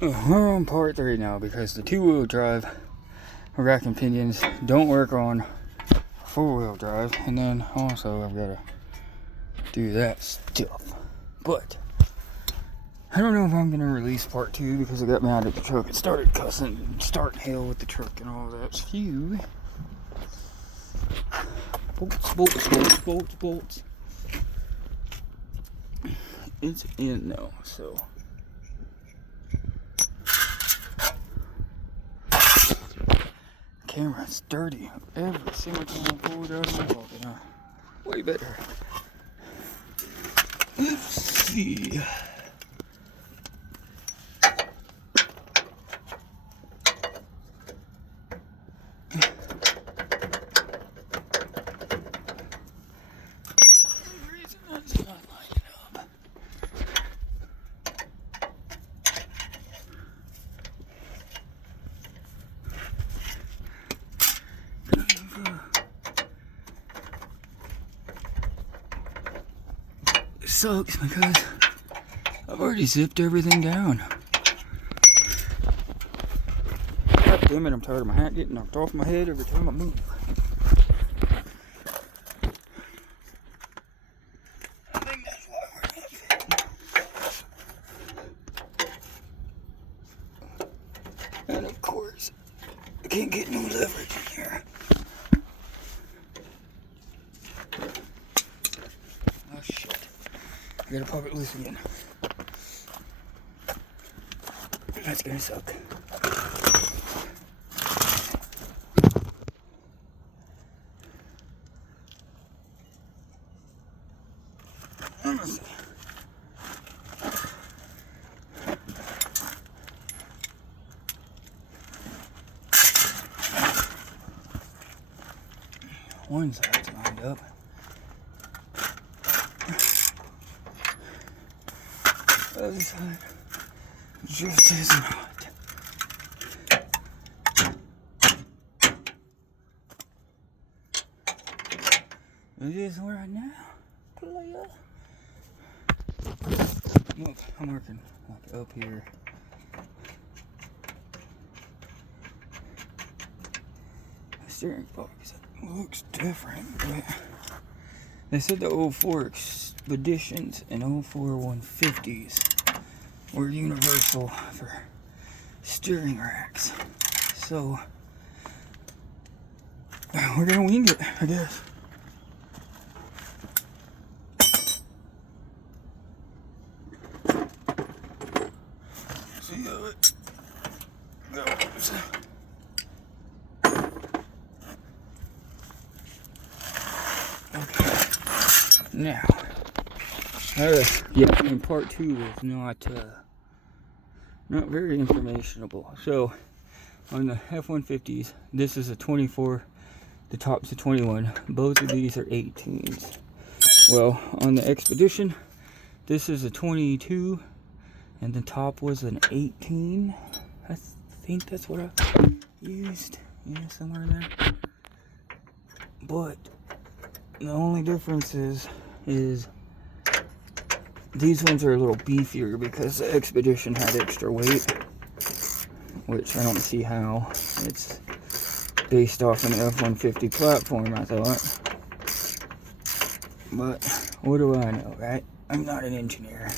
We're on part 3 now because the 2-wheel drive rack and pinions don't work on 4-wheel drive, and then also I've got to do that stuff. But I don't know if I'm going to release part 2 because I got mad at the truck and started cussing and starting hell with the truck and all that. Phew. Bolts. It's in though, so. Camera's dirty every single time I pull it out of my pocket. Way better. Let's see. Sucks because I've already zipped everything down. God damn it, I'm tired of my hat getting knocked off my head every time I move. I think that's why we're not fitting. And of course, I can't get no leverage in here. Oh shit. I gotta pop it loose again. That's gonna suck. One side's lined up. Other side just is not. It is right now, player. Look, I'm working like up here. The steering box looks different, but they said the 04 Expeditions and 04 150s were universal for steering racks. So we're gonna wing it, I guess. See how it goes. Okay. Now, yeah, and part 2 is not very informationable. So, on the F150s, this is a 24, the top's a 21. Both of these are 18s. Well, on the Expedition, this is a 22, and the top was an 18. I think that's what I used. Yeah, somewhere in there. But the only difference is these ones are a little beefier because the Expedition had extra weight, which I don't see how. It's based off an F150 platform, I thought. But what do I know, right? I'm not an engineer.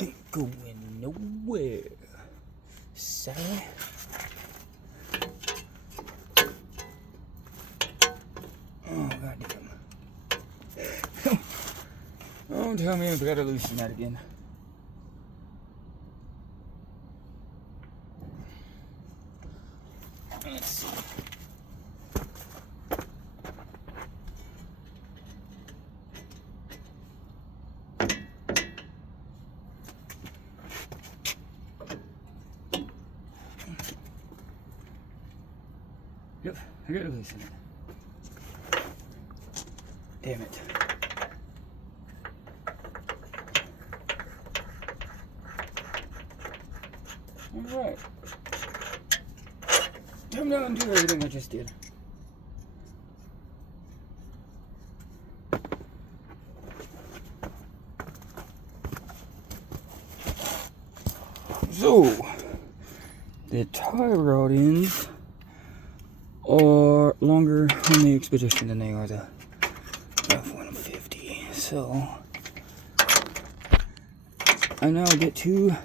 Ain't going nowhere. Sally. Oh, goddamn. Don't tell me I've got to loosen that again. Let's see. Yep, I got to loosen it. Damn it. Alright. come down and do everything I just did. So, the tie rod ends are longer on the Expedition than they are the f150. So, I now get to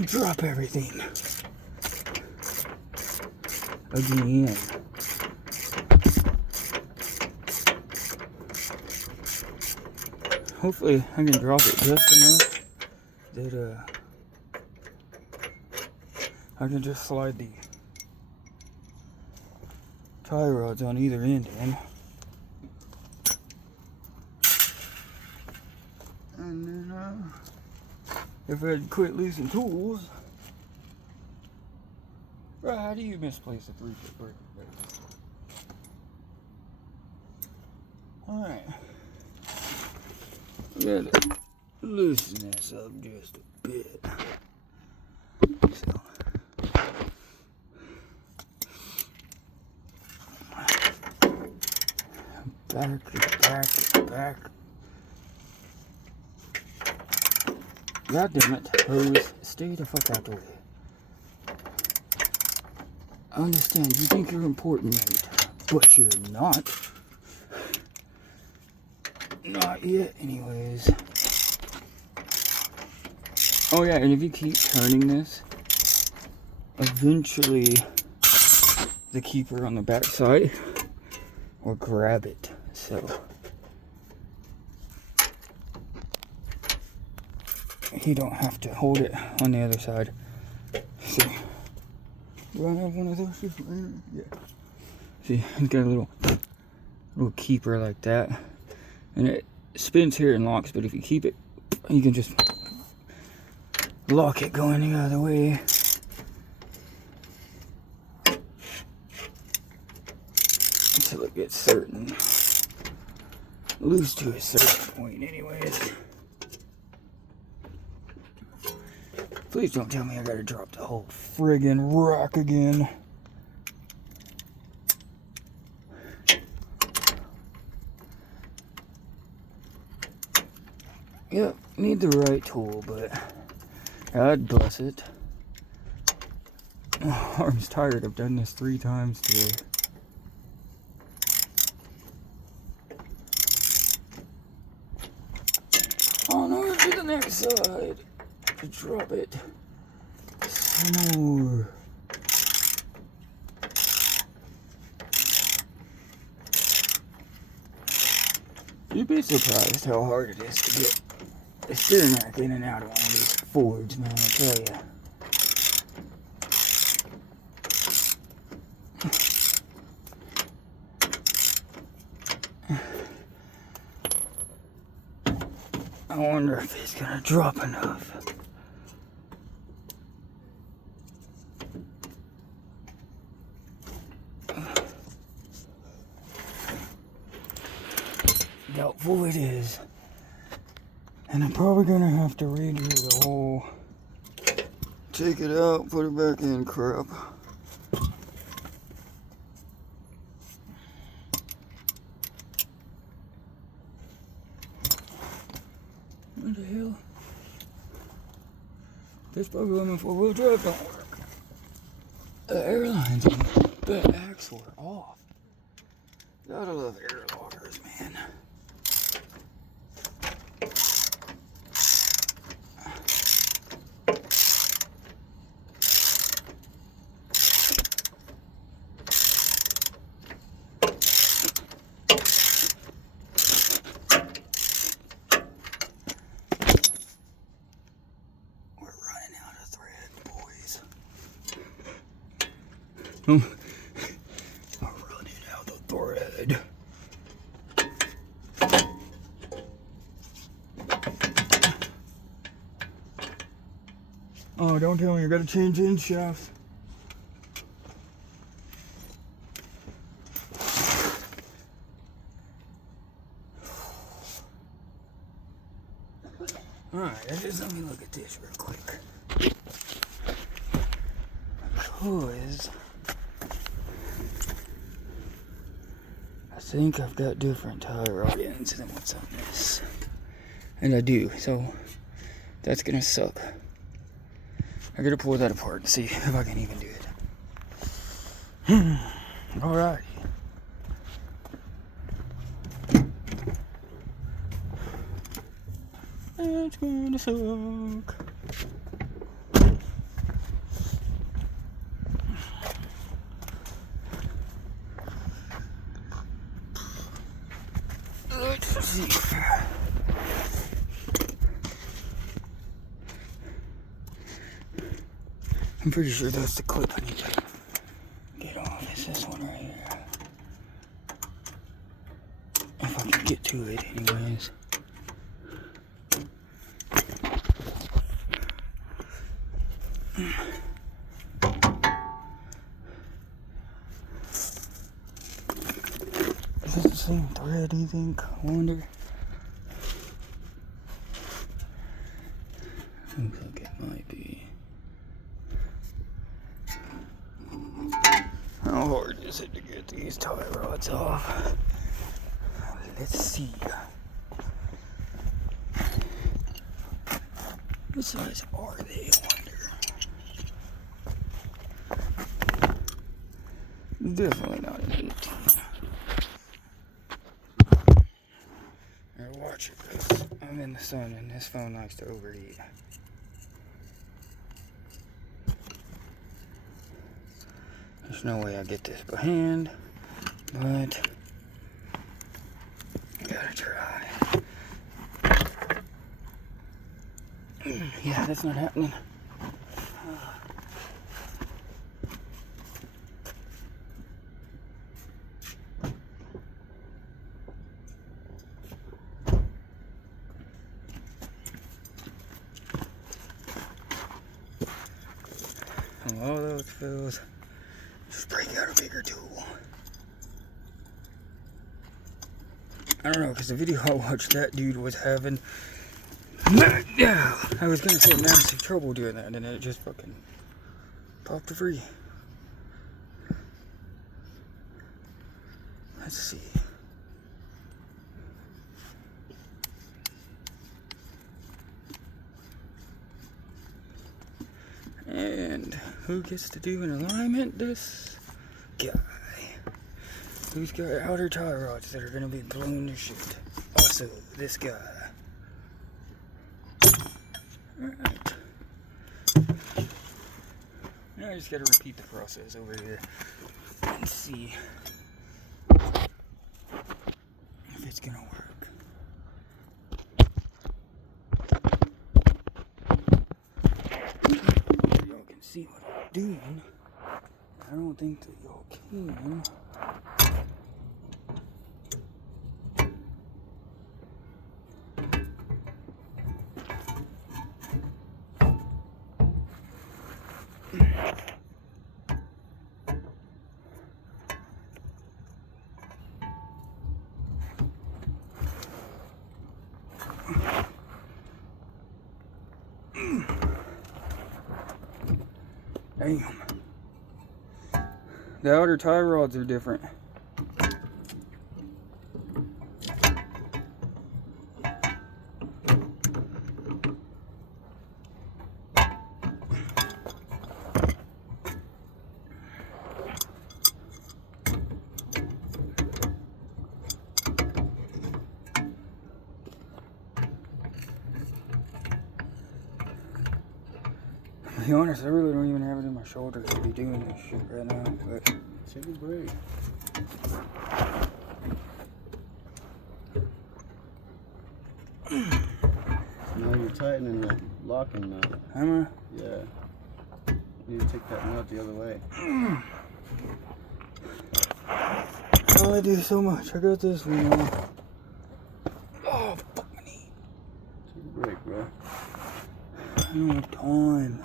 drop everything again. Hopefully I can drop it just enough that I can just slide the tie rods on either end in. And then if I had quit losing tools. Right, how do you misplace a 3-foot breaker? Alright. We gotta loosen this up just a bit. So. Back. God damn it, hose, stay the fuck out the way. I understand, you think you're important, mate, but you're not. Not yet, anyways. Oh yeah, and if you keep turning this, eventually the keeper on the back side will grab it, so you don't have to hold it on the other side. So, do I have one of those? Yeah. See, it's got a little keeper like that, and it spins here and locks. But if you keep it, you can just lock it going the other way. Until it gets loose to a certain point, anyways. Please don't tell me I gotta drop the whole friggin' rock again. Yep, need the right tool, but God bless it. My arm's tired. I've done this 3 times today. On over to the next side to drop it some more. You'd be surprised how hard it is to get the steering rack in and out of one of these Fords, man, I tell ya. I wonder if it's gonna drop enough. Doubtful it is. And I'm probably gonna have to redo the whole take it out, put it back in crap. What the hell? This program in 4-wheel drive don't work. The airlines on the axle are off. Gotta love air lockers, man. I'm running out of thread. Oh, don't tell me you gotta change in shafts. Alright, just let me look at this real quick. because I think I've got different tie rod ends than what's on this. And I do, so that's gonna suck. I gotta pull that apart and see if I can even do it. Alright. It's gonna suck. Let's see. I'm pretty sure that's the clip I need to get off. It's this one right here. If I can get to it anyways. Is this the same thread, do you think? I wonder. Looks like it might be. How hard is it to get these tie rods off? Let's see. What size are they, I wonder? Definitely not an 18. Now watch it, because I'm in the sun and this phone likes to overheat. There's no way I get this by hand, but I gotta try. Yeah, that's not happening. All those fills, just break out a bigger tool. I don't know, because the video I watched, that dude was having, I was gonna say massive trouble doing that, and then it just fucking popped free. Let's see. And who gets to do an alignment? This guy. Who's got outer tie rods that are gonna be blown to shit. Also, this guy. Alright. Now I just gotta repeat the process over here and see if it's gonna work. Y'all can see what I'm doing. I don't think that y'all can. Damn. The outer tie rods are different. To be honest, I really don't even have it in my shoulders to be doing this shit right now, but take a break. Now you're tightening the locking nut. Am I? Yeah. You need to take that nut the other way. I only do so much. I got this one on. Oh, fuck my knee. Take a break, bro. I don't have time.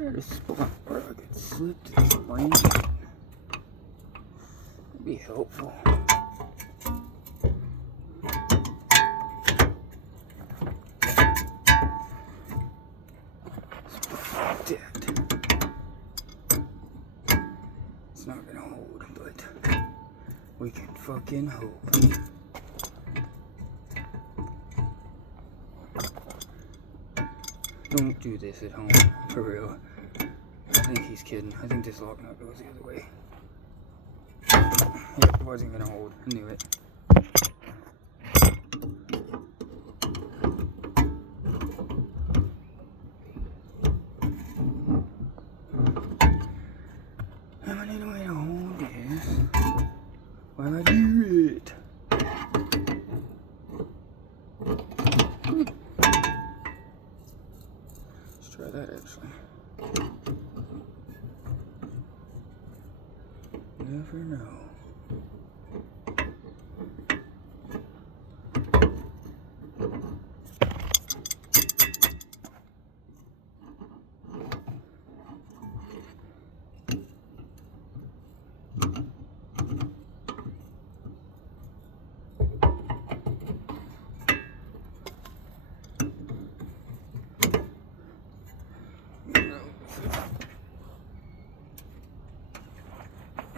I had a spot where I could slip this spring. That'd be helpful. fucking hope. Don't do this at home, for real. I think he's kidding. I think this lock nut goes the other way. Yep, it wasn't gonna hold. I knew it. I'm gonna need a way to hold this while I do it. Let's try that actually. Never know.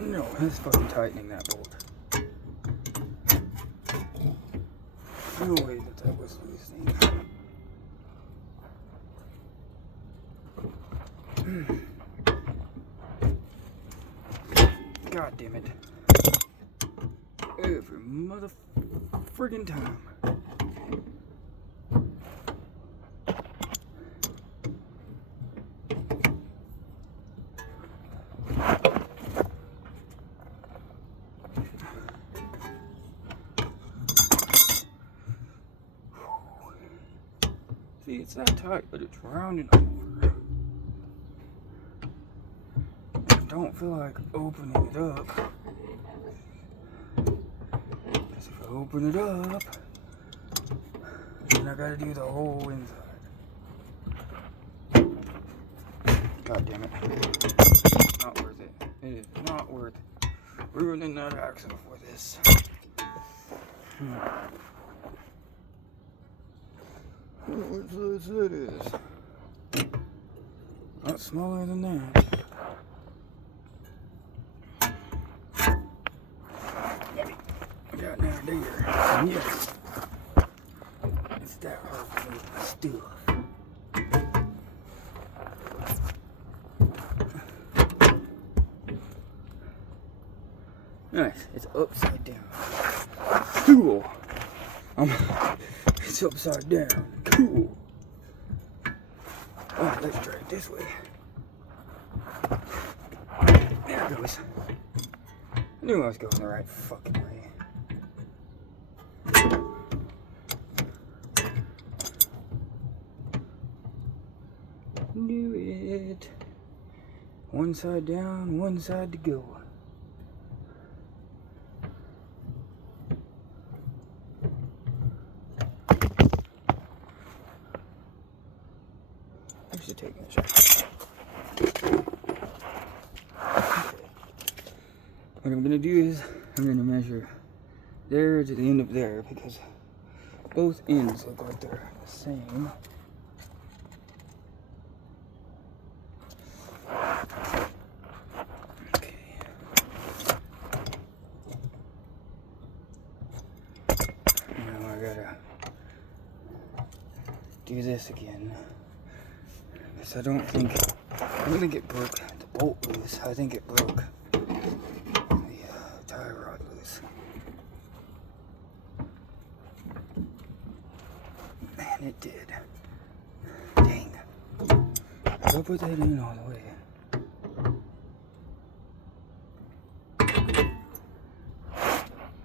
No, that's fucking tightening that bolt. No way that was loosening. God damn it. Every mother friggin' time. See, it's not tight, but it's rounding over. I don't feel like opening it up. Because if I open it up, then I gotta do the whole inside. God damn it. It's not worth it. It is not worth ruining that axle for this. What size that is? Not smaller than that. I got an idea. Yes. It's that hard to make stuff. Nice. It's upside down. Cool. It's upside down. Cool. Alright, let's try it this way. There it goes. I knew I was going the right fucking way. Knew it. One side down, one side to go. I should take that shot. What I'm gonna do is I'm gonna measure there to the end of there because both ends look like they're the same. Okay. Now I gotta do this again. Because I don't think it broke the bolt loose. I think it broke the tie rod loose. Man, it did. Dang. I'll put that in all the way.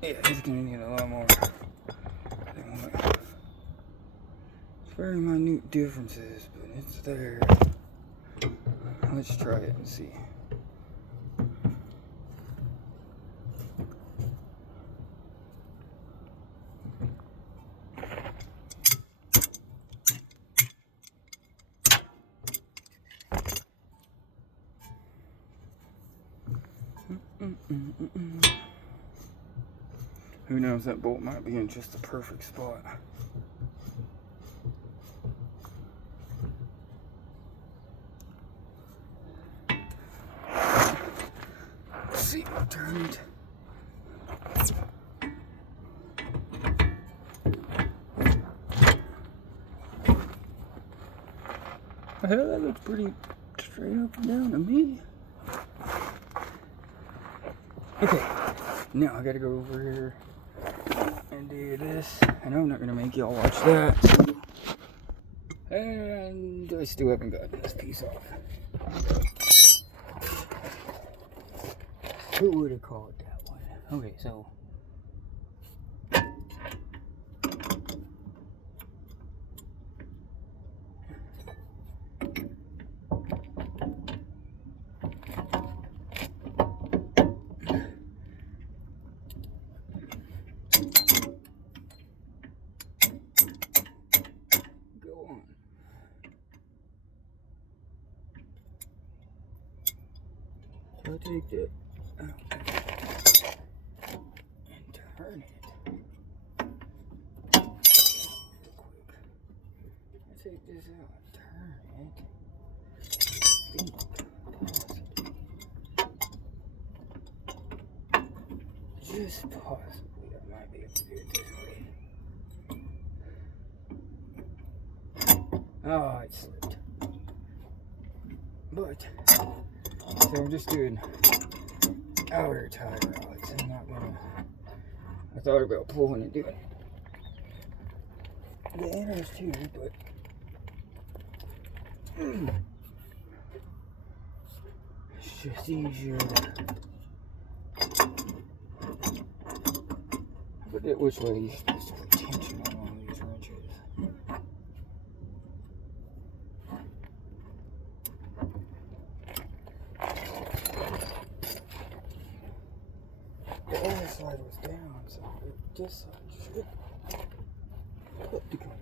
Yeah, he's gonna need a lot more. It's very minute differences, but it's there. Let's try it and see. Who knows, that bolt might be in just the perfect spot. Let's see, turn it. Hell, that looks pretty straight up and down to me. Okay, now I gotta go over here and do this. And I'm not gonna make y'all watch that. And I still haven't gotten this piece off. Who would have called that one? Okay, so. I'll take that out and turn it real quick. I'll take this out and turn it. Just possibly I might be able to do it this way. Oh, it slipped. But so I'm just doing outer tie rods. I'm not gonna. I thought about pulling and doing the inners too, but it's just easier to forget which way you're supposed to put tension on all these wrenches. The other side was down, so this side should put the gun.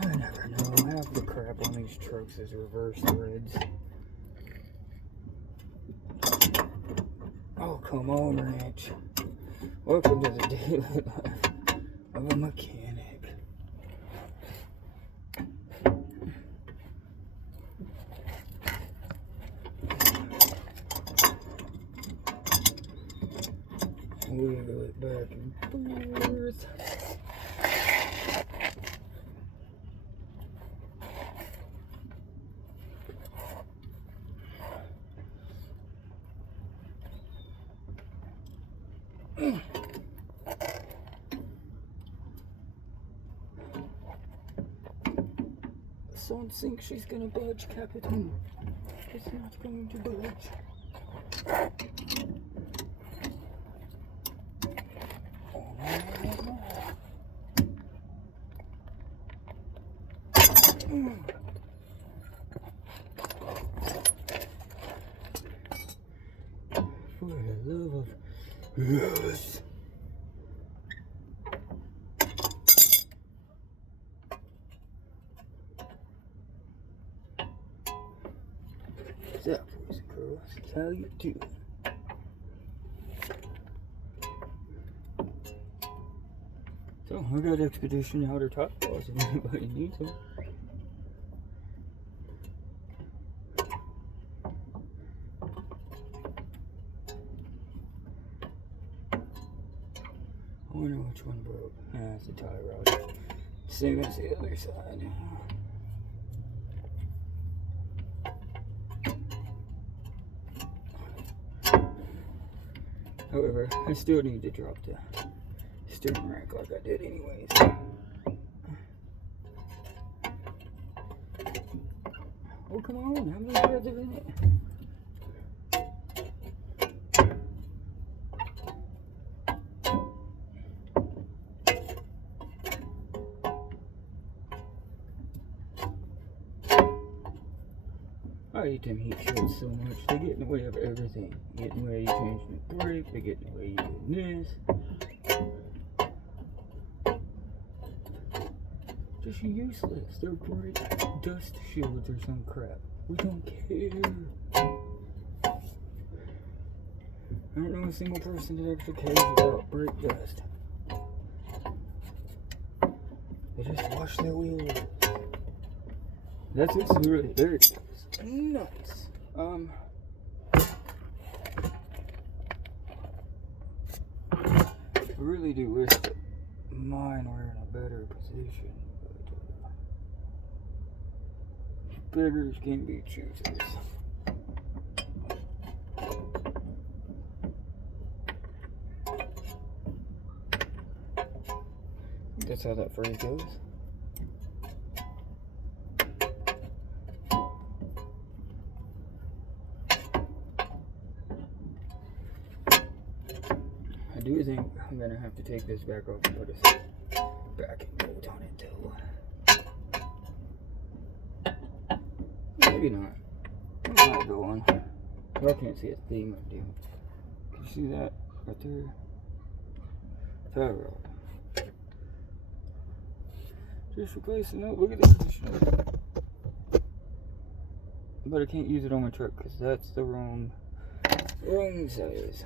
I never know. Half the crap on these trucks is reverse threads. Oh, come on, wrench. Welcome to the daily life of a mechanic. Wiggle it back and forth. Don't think she's gonna budge, Captain. It's not going to budge. For the love of yes. That, boys and girls, is how you do it. So, I got Expedition outer top balls if anybody needs them. I wonder which one broke. Yeah, it's a tie rod. Same as the other side. However, I still need to drop the steering rack like I did anyways. Oh, come on, how many threads are in it? I hate them heat shields so much. They get in the way of everything. They get in the way you changing the brake. They get in the way you doing this. Just useless. They're bright dust shields or some crap. We don't care. I don't know a single person that actually cares about brake dust. They just wash their wheels. That's what's really there. Nice. I really do wish that mine were in a better position, but beggars can be choosers. That's how that phrase goes. I do think I'm gonna have to take this back off and put a backing bolt on it too. Maybe not. It might go on. I can't see a theme of doom. Can you see that right there? Tie rod. Just replacing that. Look at this. But I can't use it on my truck because that's the wrong size.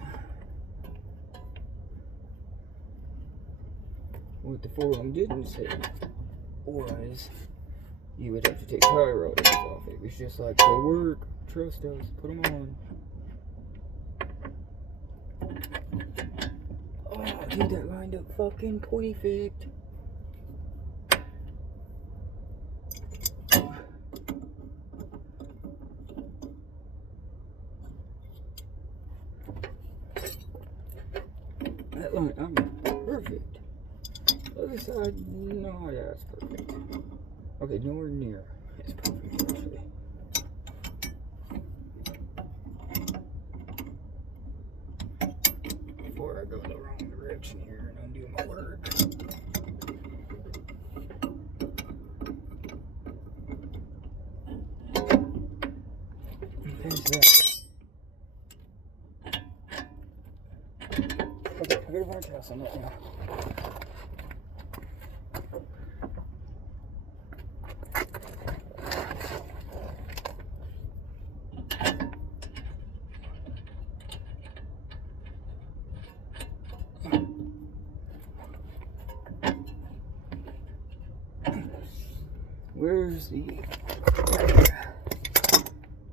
What the forum didn't say was you would have to take tie rods off. It was just like, they work. Trust us. Put them on. Oh, dude, that lined up fucking perfect. That line, I mean, perfect. Other side, not as perfect. Okay, nowhere near as perfect, actually. Before I go in the wrong direction here and undo my work. There's that. Okay, I gotta find a house on that now. Where's the...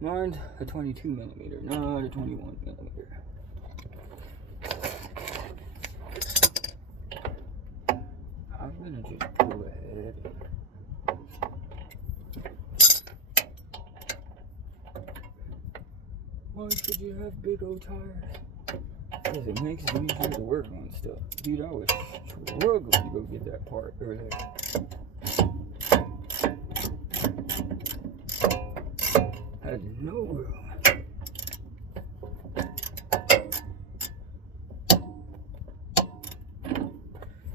Mine's a 22 millimeter, not a 21 millimeter. I'm gonna just go ahead. Why should you have big old tires? Because it makes it easier to work on stuff. Dude, I was struggling to go get that part earlier. Had no room.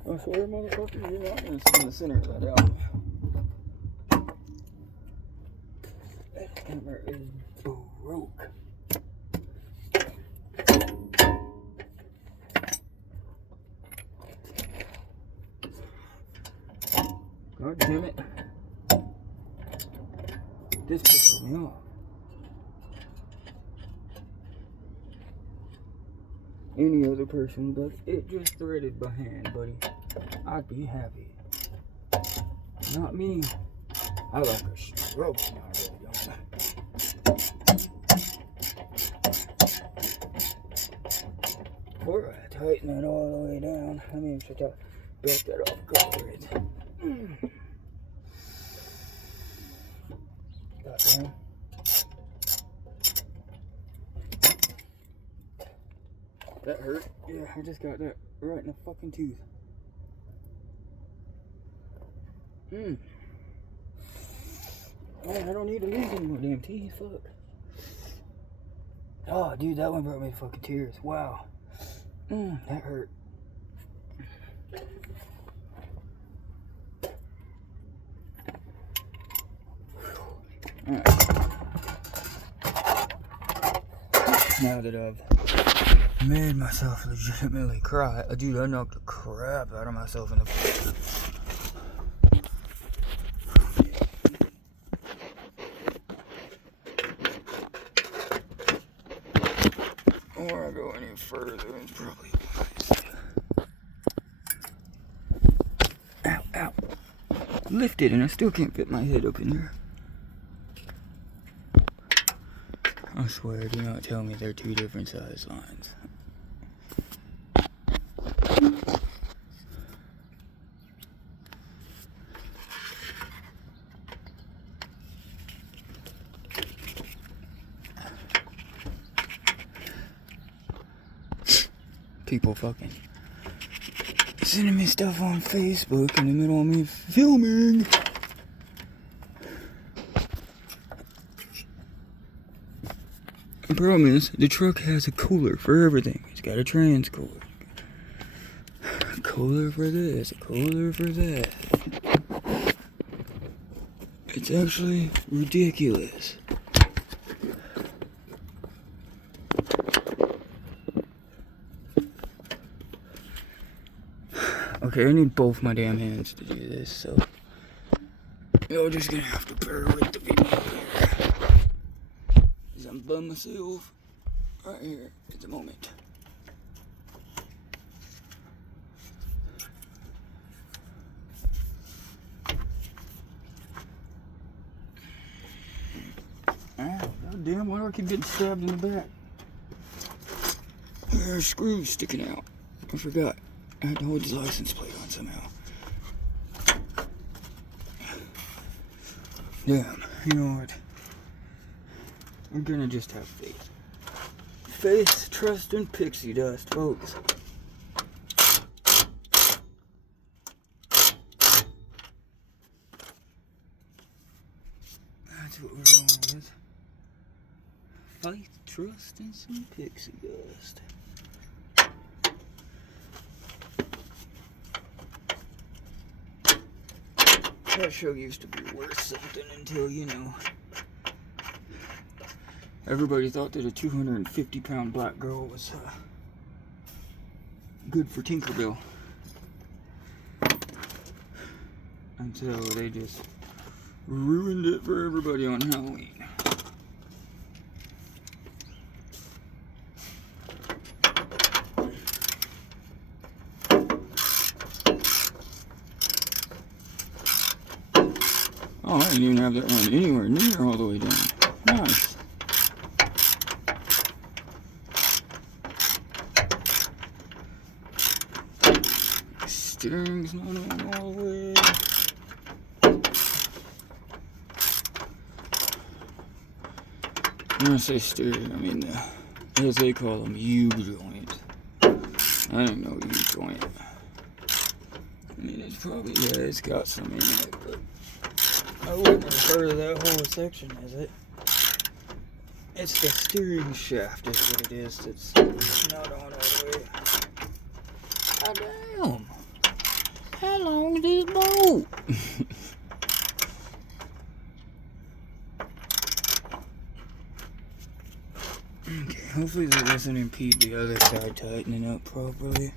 I swear, motherfucker, you're not gonna sit in the center of that album. That camera is broke. God damn it. This pisses me off. Any other person, but it just threaded by hand, buddy. I'd be happy. Not me. I like a struggle now, I really don't. Before I tighten that all the way down, let me check out. Back that off a couple of Goddamn. That hurt. Yeah, I just got that right in the fucking tooth. Man, I don't need to lose any more damn teeth. Fuck. Oh, dude, that one brought me to fucking tears. Wow. That hurt. Alright. Now that I've made myself legitimately cry, dude, I knocked the crap out of myself in the before I go any further, it's probably ow, ow. Lifted and I still can't fit my head up in there. I swear, do not tell me they're two different size lines. people fucking sending me stuff on Facebook in the middle of me filming. The problem is, the truck has a cooler for everything. It's got a trans cooler. A cooler for this, a cooler for that. It's actually ridiculous. Okay, I need both my damn hands to do this, so you're just gonna have to bear with the video here. Because I'm by myself right here at the moment. God damn, why do I keep getting stabbed in the back? There's screws sticking out. I forgot. I had to hold his license plate on somehow. Damn, you know what? I'm gonna just have faith. Faith, trust, and pixie dust, folks. That's what we're going with. Faith, trust, and some pixie dust. That show used to be worth something until, you know, everybody thought that a 250-pound black girl was good for Tinkerbell. And so they just ruined it for everybody on Halloween. Oh, I didn't even have that one anywhere near all the way down. Nice. Steering's not on all the way. When I say steering, I mean as they call them, U-joint. I don't know U-joint. I mean, it's probably, yeah, it's got some in it, but I wouldn't refer to that whole section as it. It's the steering shaft is what it is that's not on all the way. God damn. How long is this boat? Okay, hopefully that doesn't impede the other side tightening up properly.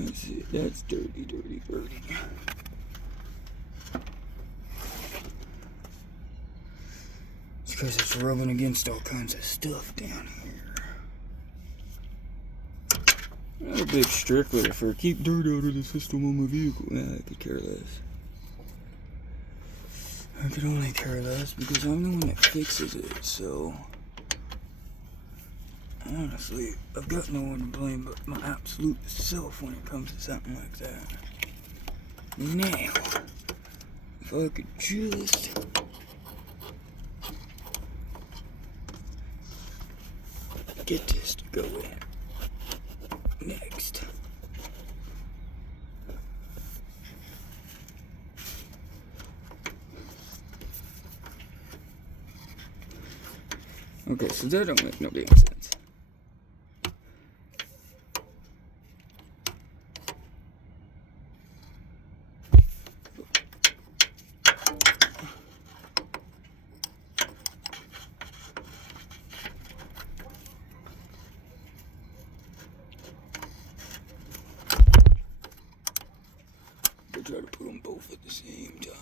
Let's see, that's dirty, dirty, dirty. It's because it's rubbing against all kinds of stuff down here. I'm a big stickler for keep dirt out of the system on my vehicle. Yeah, I could care less. I could only care less because I'm the one that fixes it, so honestly, I've got no one to blame but my absolute self when it comes to something like that. Now, if I could just get this to go in next. Okay, so that don't make no damn sense. I try to put them both at the same time.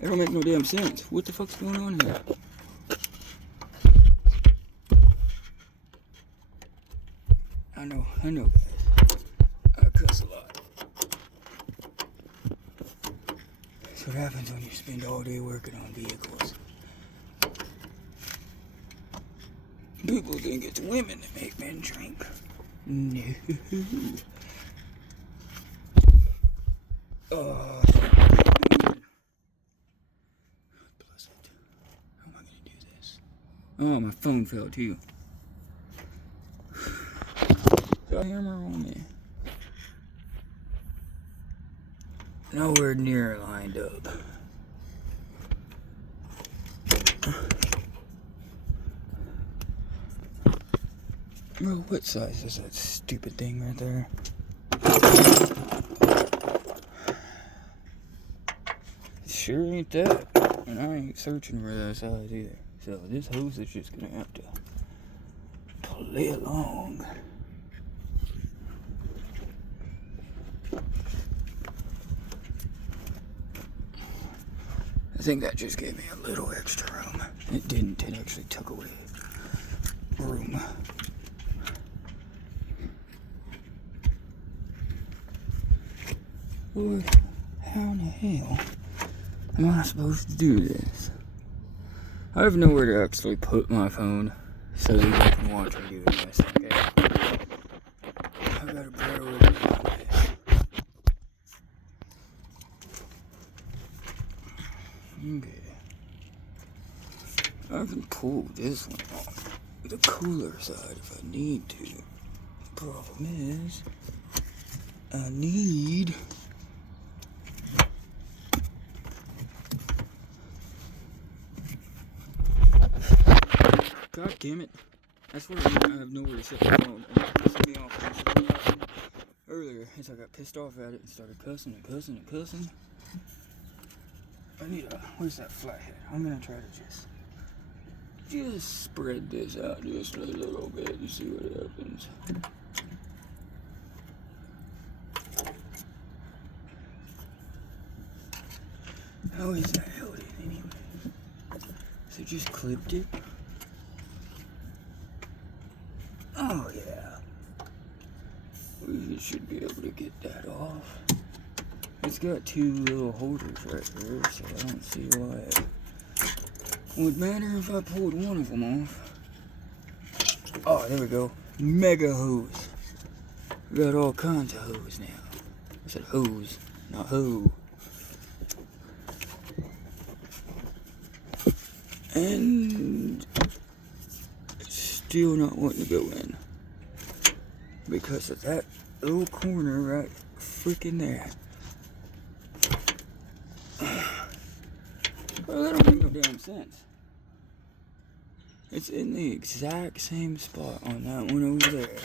That don't make no damn sense. What the fuck's going on here? I know, guys. I cuss a lot. That's what happens when you spend all day working on vehicles. People think it's women that make men drink. No. Oh, bless it. How am I gonna do this? Oh, my phone fell too. Got a hammer on me. Nowhere near lined up. Bro, what size is that stupid thing right there? It sure ain't that. And I ain't searching for that size either. So this hose is just gonna have to play along. I think that just gave me a little extra room. It didn't, it actually took away room. Lord, how in the hell am I supposed to do this? I have nowhere to actually put my phone so that you can watch me doing this, okay? I gotta bear with me on this. Okay. I can pull this one off the cooler side if I need to. The problem is, I need God damn it. That's what I have nowhere to set my phone. And it pissed me off earlier as I got pissed off at it and started cussing and cussing and cussing. I need a, where's that flathead? I'm gonna try to just spread this out just a little bit and see what happens. How is that held in anyway? So just clipped it. Oh yeah. We should be able to get that off. It's got two little holders right there, so I don't see why it would matter if I pulled one of them off. Oh, there we go. Mega hose. We got all kinds of hose now. I said hose, not hoe. And it's still not wanting to go in because of that little corner right freaking there. Well, that don't make no damn sense. It's in the exact same spot on that one over there.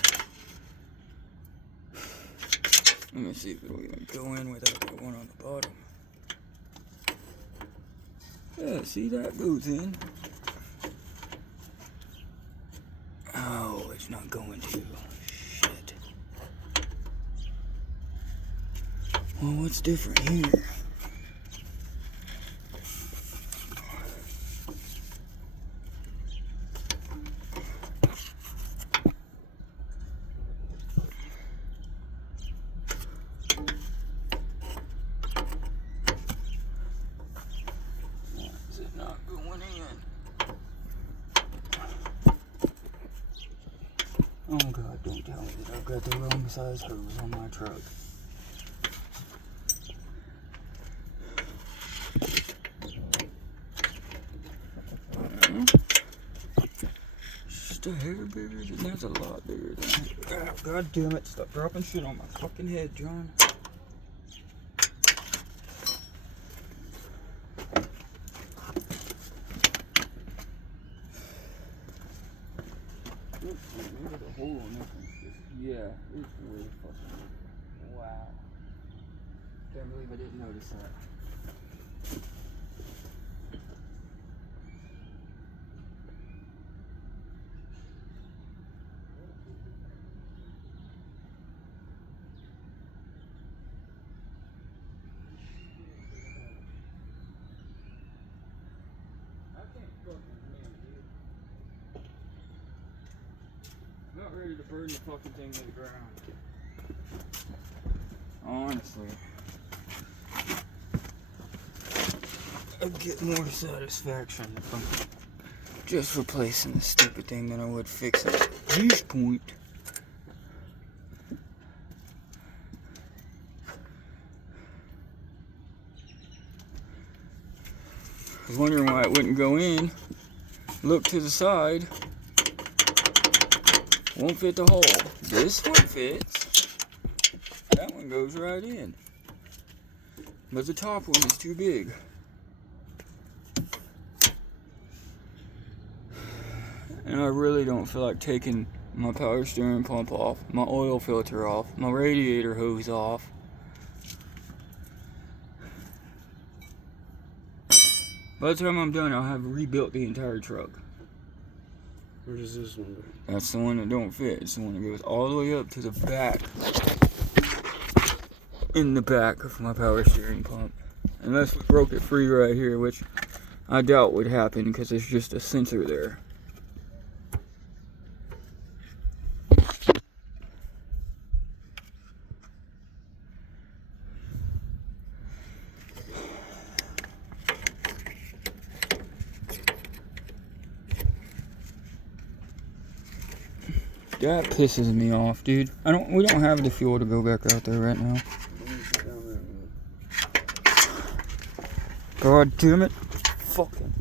Let me see if it'll even go in without the one on the bottom. Yeah, see, that goes in. Oh, it's not going to. Shit. Well, what's different here? Oh God, don't tell me that I've got the wrong size hose on my truck. Just a hair bigger than that's a lot bigger than that. Oh, God damn it, stop dropping shit on my fucking head, John. Look at the hole on this one. Yeah, it's really fucking. Wow. Can't believe I didn't notice that. I can't fucking win, dude. I'm not ready to burn the fucking thing to the ground. Honestly. I'd get more satisfaction from just replacing the stupid thing than I would fixing it at this point. I was wondering why it wouldn't go in. Look to the side. Won't fit the hole. This one fits. That one goes right in. But the top one is too big. And I really don't feel like taking my power steering pump off, my oil filter off, my radiator hose off. By the time I'm done, I'll have rebuilt the entire truck. Where does this one go? That's the one that don't fit. It's the one that goes all the way up to the back. In the back of my power steering pump. Unless we broke it free right here, which I doubt would happen because there's just a sensor there. That pisses me off, dude. We don't have the fuel to go back out there right now. God damn it. Fucking.